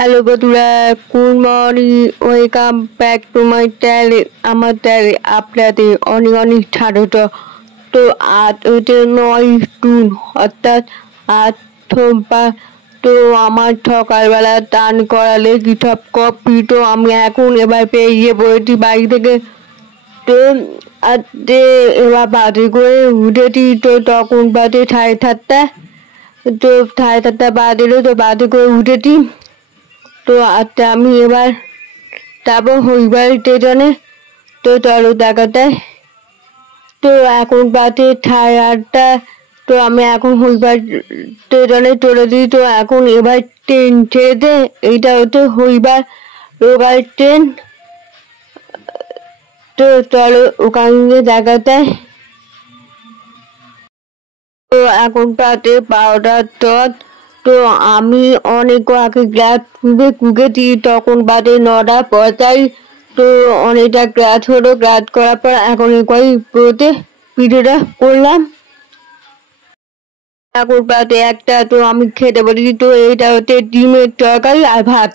Hello বন্ধুরা, good morning, welcome back to my channel. আমার চ্যানেলে আপনাদের অনেক অনেক স্বাগত। তো আজ হচ্ছে 9 জুন, অর্থাৎ আজ সোমবার। তো আমার সকালবেলা স্নান করালে কি সব কপি, তো আমি এখন এবার পেয়ে পড়েছি বাড়ি থেকে। তো আজকে এবার বাজে করে উঠেছি, তো তখন বাজে 7:30। তো 7:30 বাজে, তো বাজে করে উঠেছি। তো আজকে আমি এবার যাবো হরিবার স্টেশনে। তো চলো দেখা যায়। তো এখন বাজে 8:30। তো আমি এখন হরিবার স্টেশনে চলে দিই। তো এখন এবার ট্রেন ছেড়েছে, এইটা হচ্ছে হরিবার লোকাল ট্রেন। তো চলো ওখানে দেখা যায়। তো এখন বাজে 12:10। তো আমি অনেক আগে গ্লাস কুকেছি, তখন বাজে 9:45। তো অনেকটা গ্লাস হলো, গ্লাস করার পর এখন পুরোতে ভিডিওটা করলাম। এখন বাজে 1টা। তো আমি খেতে বলেছি। তো এইটা হচ্ছে ডিমের তরকারি আর ভাত।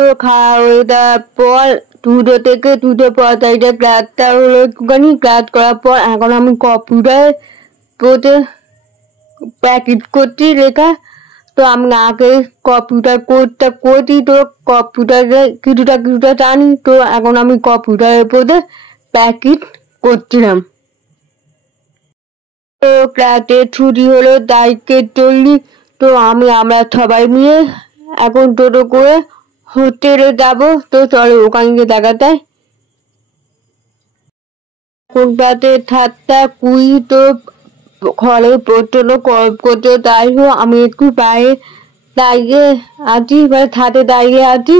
তো খাওয়া হয়ে যাওয়ার পর 2:45 গ্লাসটা হলো একটুখানি, গ্লাস করার পর এখন আমি কম্পিউটারে পড়তে প্র্যাকটিস করছি লেখা। তো আমি আগে কম্পিউটার কোর্সটা করছি, তো কম্পিউটারে কিছুটা জানি। তো এখন আমি কম্পিউটারের উপরে প্র্যাকটিস করছিলাম। তো ক্লাসে ছুটি হলো 4:40। তো আমরা সবাই মিলে এখন টোটো করে হোটেলে যাবো। তো চলো ওখানে গিয়ে দেখা যায়। এখন বাজে 7:20। তো ঘরে প্রচন্ড গরম করছে, তাই হোক আমি একটু বাইরে দাঁড়িয়ে আছি, ছাদে দাঁড়িয়ে আছি।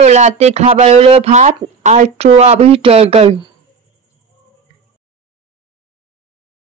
তো রাতে খাবার হলো ভাত আর সোয়াবিন তরকারি।